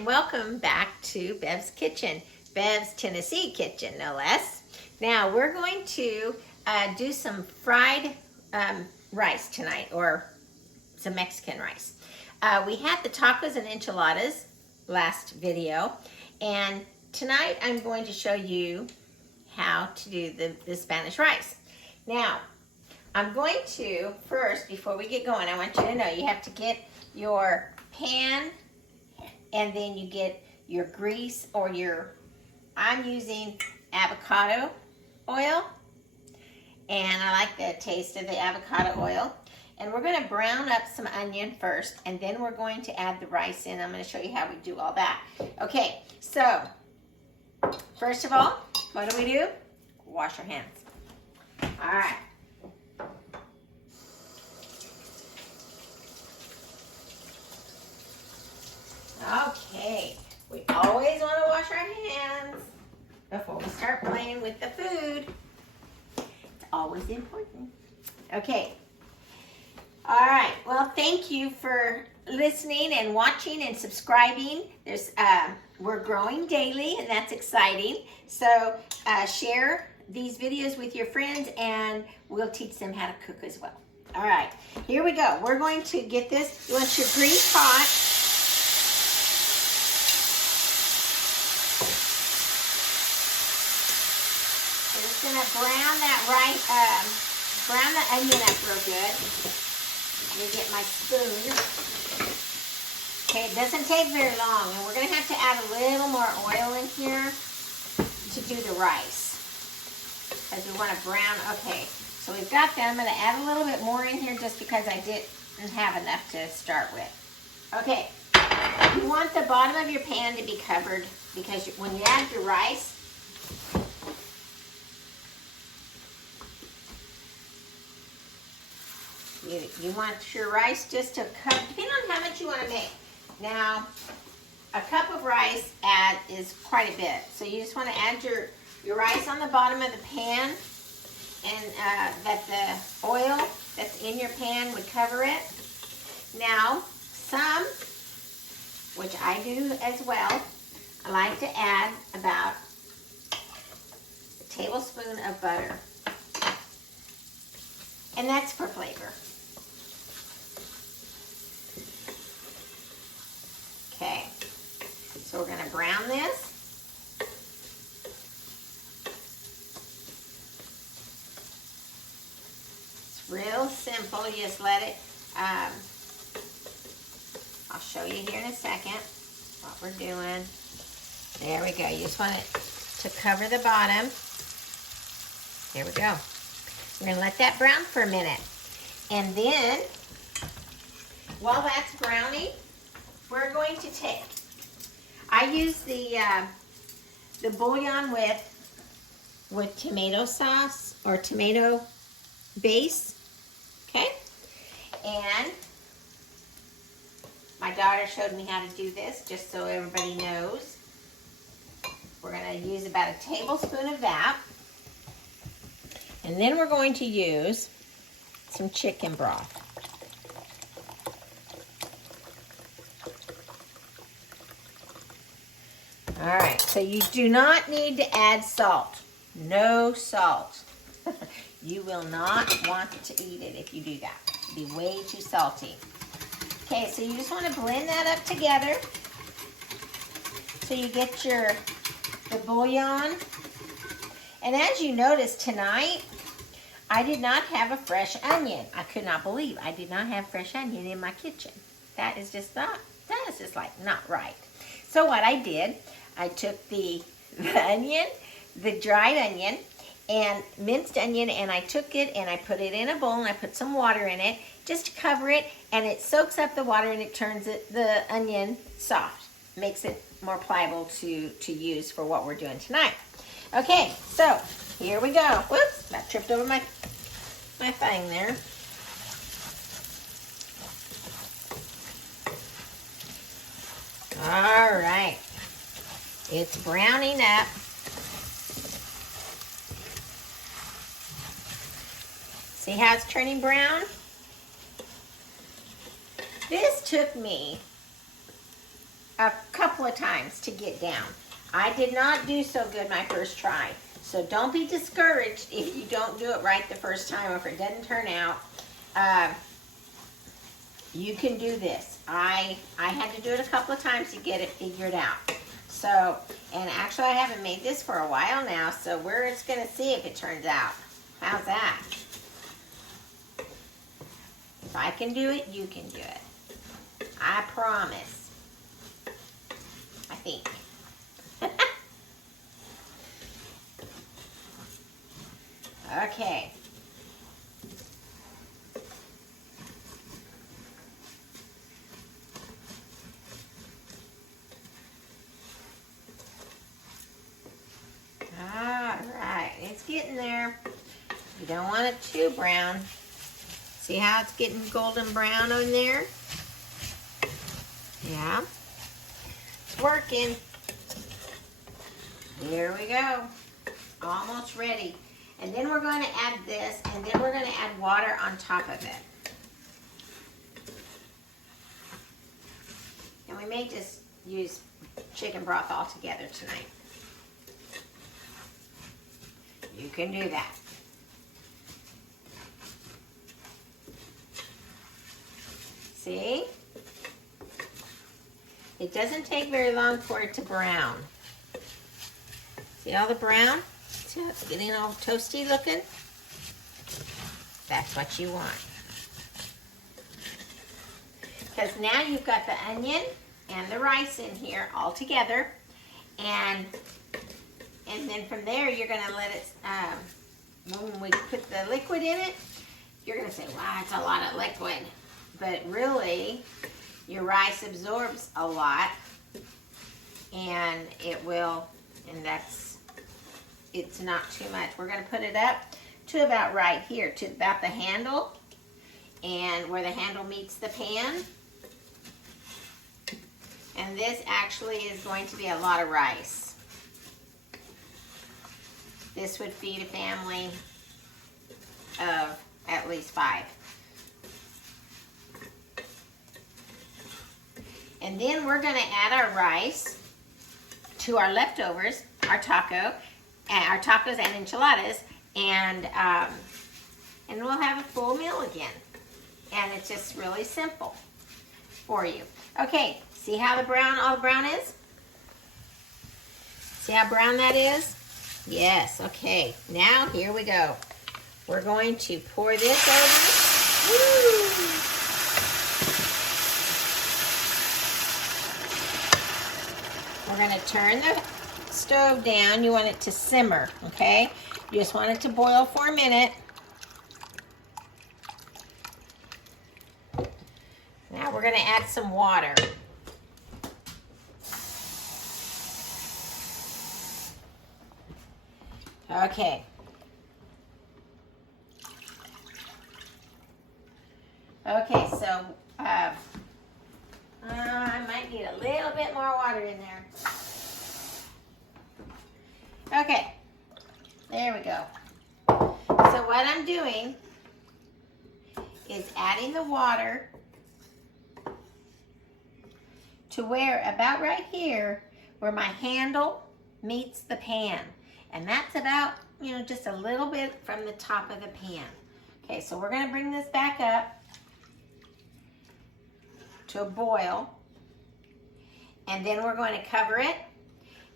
and welcome back to Bev's Kitchen. Bev's Tennessee Kitchen, no less. Now we're going to do some fried rice tonight, or some Mexican rice. We had the tacos and enchiladas last video, and tonight I'm going to show you how to do the Spanish rice. Now, I'm going to, first, before we get going, I want you to know you have to get your pan, and then you get your grease, or I'm using avocado oil, and I like the taste of the avocado oil. And we're going to brown up some onion first, and then we're going to add the rice in. I'm going to show you how we do all that. Okay, so first of all, what do? Wash your hands. All right. Okay, we always want to wash our hands before we start playing with the food. It's always important. Okay. All right. Well, thank you for listening and watching and subscribing. We're growing daily, and that's exciting. So share these videos with your friends, and we'll teach them how to cook as well. All right. Here we go. We're going to get this. You want your grease hot. We're just gonna brown that brown the onion up real good. Let me get my spoon. Okay, it doesn't take very long, and we're gonna have to add a little more oil in here to do the rice, because we want to brown. Okay, so we've got that. I'm gonna add a little bit more in here just because I didn't have enough to start with. Okay, you want the bottom of your pan to be covered, because when you add your rice, you want your rice just to cut, depending on how much you want to make. Now, a cup of rice is quite a bit. So you just want to add your rice on the bottom of the pan, and that the oil that's in your pan would cover it. Now, some, which I do as well, I like to add about a tablespoon of butter. And that's for flavor. Okay, so we're going to brown this. It's real simple. You just let it, I'll show you here in a second what we're doing. There we go. You just want it to cover the bottom. There we go. We're going to let that brown for a minute. And then, while that's browning, we're going to take, I use the bouillon with tomato sauce or tomato base, okay? And my daughter showed me how to do this, just so everybody knows. We're gonna use about a tablespoon of that. And then we're going to use some chicken broth. All right, so you do not need to add salt. No salt. You will not want to eat it if you do that. It'll be way too salty. Okay, so you just want to blend that up together so you get the bouillon. And as you notice tonight, I did not have a fresh onion. I could not believe I did not have fresh onion in my kitchen. That is just like not right. So what I did, I took the onion, the dried onion, and minced onion, and I took it and I put it in a bowl, and I put some water in it just to cover it, and it soaks up the water, and it turns the onion soft. Makes it more pliable to use for what we're doing tonight. Okay, so here we go. Whoops, I tripped over my thing there. All right. It's browning up. See how it's turning brown? This took me a couple of times to get down. I did not do so good my first try. So don't be discouraged if you don't do it right the first time or if it doesn't turn out. You can do this. I had to do it a couple of times to get it figured out. So, and actually I haven't made this for a while now, so we're just gonna see if it turns out. How's that? If I can do it, you can do it. I promise. I think. Okay. Alright, it's getting there. You don't want it too brown. See how it's getting golden brown on there? Yeah. It's working. There we go. Almost ready. And then we're going to add this, and then we're going to add water on top of it. And we may just use chicken broth all together tonight. You can do that. See? It doesn't take very long for it to brown. See all the brown? See how it's getting all toasty looking? That's what you want. Because now you've got the onion and the rice in here all together. And then from there, you're going to let it, when we put the liquid in it, you're going to say, wow, it's a lot of liquid. But really, your rice absorbs a lot. And it will, and it's not too much. We're going to put it up to about right here, to about the handle, and where the handle meets the pan. And this actually is going to be a lot of rice. This would feed a family of at least 5. And then we're going to add our rice to our leftovers, our tacos and enchiladas, and we'll have a full meal again. And it's just really simple for you. Okay, see how all the brown is? See how brown that is? Yes, okay. Now, here we go. We're going to pour this over. Woo! We're going to turn the stove down. You want it to simmer, okay? You just want it to boil for a minute. Now we're going to add some water. Okay. Okay, so I might need a little bit more water in there. Okay, there we go. So what I'm doing is adding the water to where, about right here, where my handle meets the pan. And that's about, just a little bit from the top of the pan. Okay, so we're gonna bring this back up to a boil. And then we're going to cover it,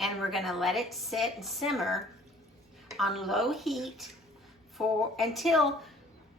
and we're gonna let it sit and simmer on low heat until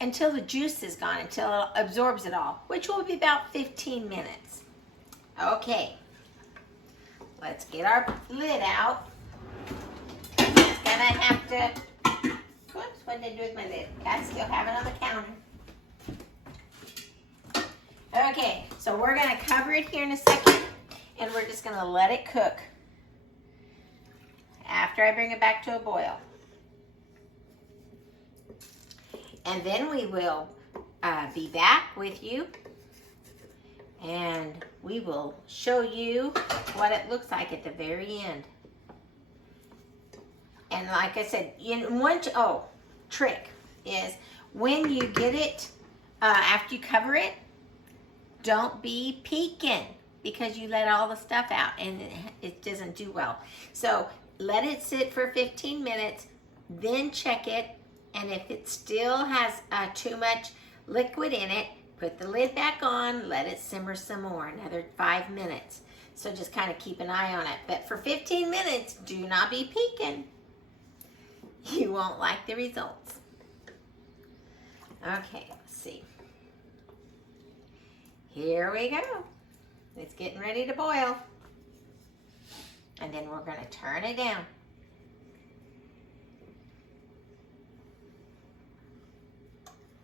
the juice is gone, until it absorbs it all, which will be about 15 minutes. Okay, let's get our lid out. Just gonna have to, whoops, what did I do with my lid? I still have it on the counter. Okay, so we're gonna cover it here in a second, and we're just gonna let it cook after I bring it back to a boil. And then we will be back with you, and we will show you what it looks like at the very end. And like I said, trick is when you get it, after you cover it, don't be peeking. because you let all the stuff out and it doesn't do well. So let it sit for 15 minutes, then check it, and if it still has too much liquid in it, put the lid back on, let it simmer some more, another 5 minutes. So just kind of keep an eye on it. But for 15 minutes, do not be peeking. You won't like the results. Okay, let's see. Here we go. It's getting ready to boil. And then we're going to turn it down.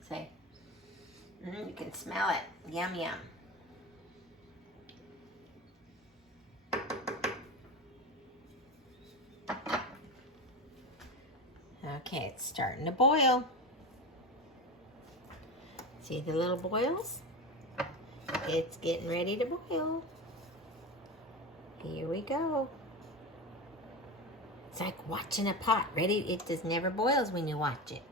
See? You can smell it. Yum, yum. Okay, it's starting to boil. See the little boils? It's getting ready to boil. Here we go. It's like watching a pot ready. It just never boils when you watch it.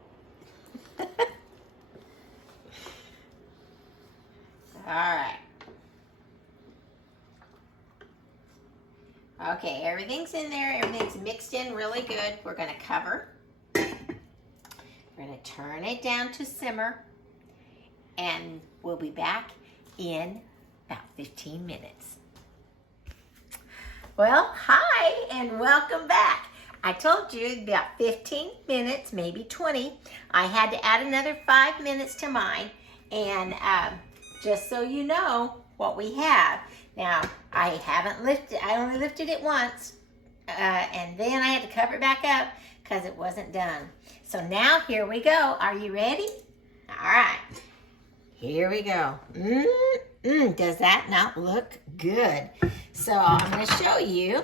All right. Okay, everything's in there. Everything's mixed in really good. We're going to cover. We're going to turn it down to simmer. And we'll be back in about 15 minutes. Well, hi and welcome back. I told you about 15 minutes, maybe 20. I had to add another 5 minutes to mine. And just so you know what we have. Now, I haven't lifted, I only lifted it once. And then I had to cover it back up because it wasn't done. So now here we go. Are you ready? All right. Here we go. Does that not look good? So I'm going to show you.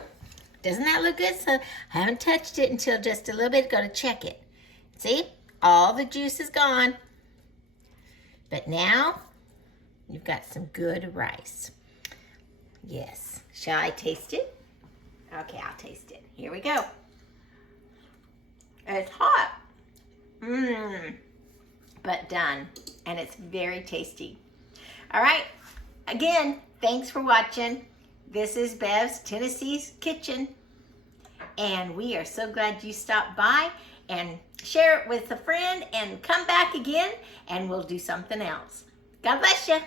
Doesn't that look good? So I haven't touched it until just a little bit ago to check it. See? All the juice is gone. But now you've got some good rice. Yes. Shall I taste it? Okay, I'll taste it. Here we go. It's hot. But done. And it's very tasty. All right. Again, thanks for watching. This is Bev's Tennessee's Kitchen. And we are so glad you stopped by, and share it with a friend and come back again and we'll do something else. God bless you.